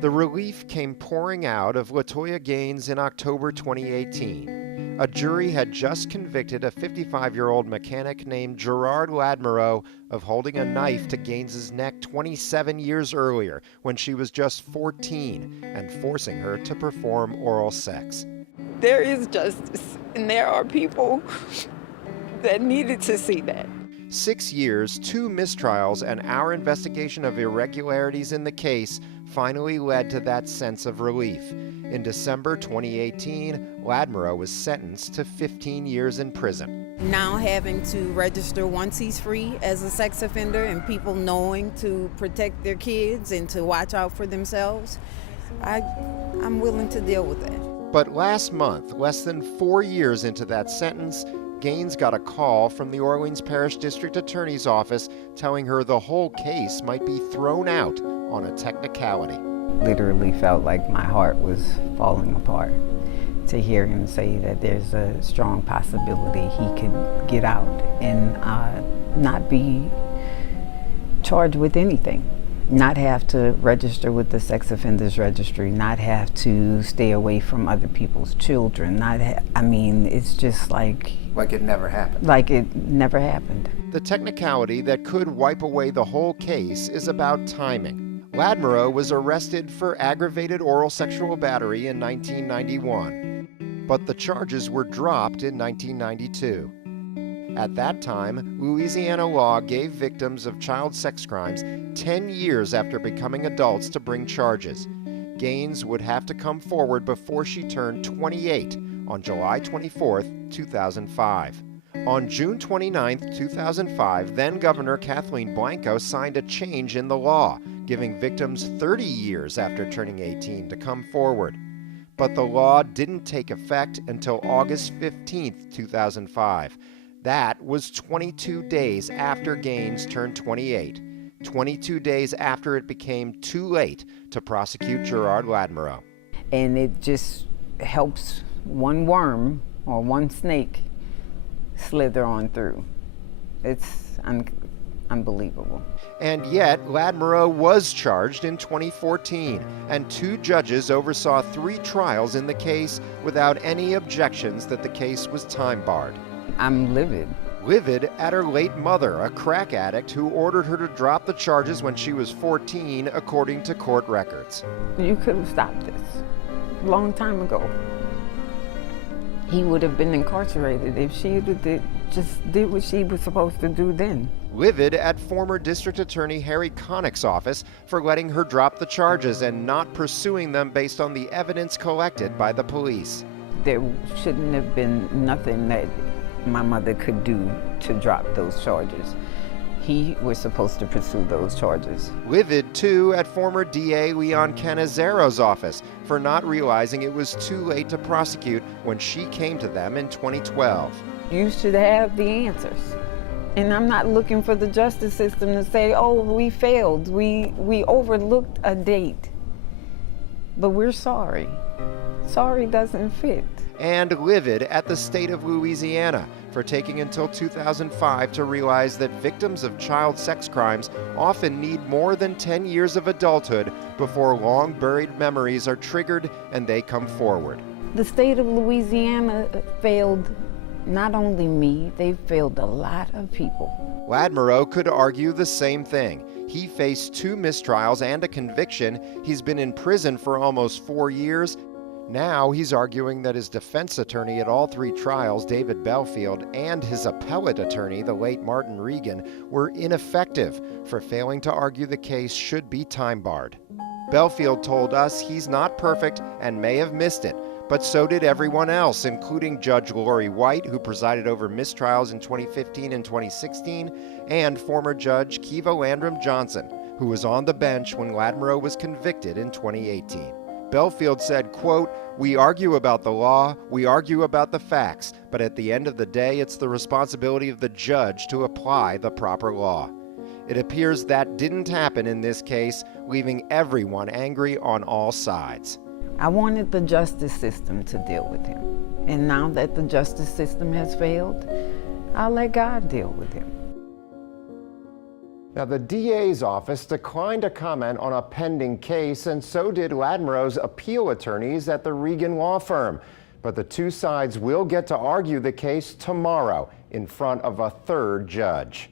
The relief came pouring out of LaToya Gaines in October 2018. A jury had just convicted a 55-year-old mechanic named Gerard Admiral of holding a knife to Gaines's neck 27 years earlier when she was just 14 and forcing her to perform oral sex. There is justice, and there are people that needed to see that. 6 years, 2 mistrials, and our investigation of irregularities in the case finally led to that sense of relief. In December 2018, Admiral was sentenced to 15 years in prison. Now having to register once he's free as a sex offender and people knowing to protect their kids and to watch out for themselves, I'm willing to deal with that. But last month, less than 4 years into that sentence, Gaines got a call from the Orleans Parish District Attorney's Office telling her the whole case might be thrown out on a technicality. Literally felt like my heart was falling apart to hear him say that there's a strong possibility he could get out and not be charged with anything. Not have to register with the sex offenders registry, not have to stay away from other people's children, it's just like it never happened. Like it never happened. The technicality that could wipe away the whole case is about timing. Admiral was arrested for aggravated oral sexual battery in 1991, but the charges were dropped in 1992. At that time, Louisiana law gave victims of child sex crimes 10 years after becoming adults to bring charges. Gaines would have to come forward before she turned 28 on July 24, 2005. On June 29, 2005, then-Governor Kathleen Blanco signed a change in the law, giving victims 30 years after turning 18 to come forward. But the law didn't take effect until August 15, 2005. That was 22 days after Gaines turned 28, 22 days after it became too late to prosecute Gerard Admiral. And it just helps one worm or one snake slither on through. It's unbelievable. And yet, Admiral was charged in 2014, and 2 judges oversaw 3 trials in the case without any objections that the case was time-barred. I'm livid. Livid at her late mother, a crack addict who ordered her to drop the charges when she was 14, according to court records. You could have stopped this a long time ago. He would have been incarcerated if she just did what she was supposed to do then. Livid at former District Attorney Harry Connick's office for letting her drop the charges and not pursuing them based on the evidence collected by the police. There shouldn't have been nothing that my mother could do to drop those charges. He was supposed to pursue those charges. Livid, too, at former DA Leon Canizaro's office for not realizing it was too late to prosecute when she came to them in 2012. You should have the answers. And I'm not looking for the justice system to say, oh, we failed, we overlooked a date. But we're sorry. Sorry doesn't fit. And livid at the state of Louisiana for taking until 2005 to realize that victims of child sex crimes often need more than 10 years of adulthood before long-buried memories are triggered and they come forward. The state of Louisiana failed not only me, they failed a lot of people. Admiral could argue the same thing. He faced 2 mistrials and a conviction. He's been in prison for almost 4 years. Now he's arguing that his defense attorney at all 3 trials, David Belfield, and his appellate attorney, the late Martin Regan, were ineffective for failing to argue the case should be time-barred. Belfield told us he's not perfect and may have missed it, but so did everyone else, including Judge Lori White, who presided over mistrials in 2015 and 2016, and former Judge Kiva Landrum Johnson, who was on the bench when Admiral was convicted in 2018. Belfield said, quote, "We argue about the law, we argue about the facts, but at the end of the day, it's the responsibility of the judge to apply the proper law." It appears that didn't happen in this case, leaving everyone angry on all sides. I wanted the justice system to deal with him. And now that the justice system has failed, I'll let God deal with him. Now, the DA's office declined to comment on a pending case, and so did Admiral's appeal attorneys at the Regan law firm. But the two sides will get to argue the case tomorrow in front of a third judge.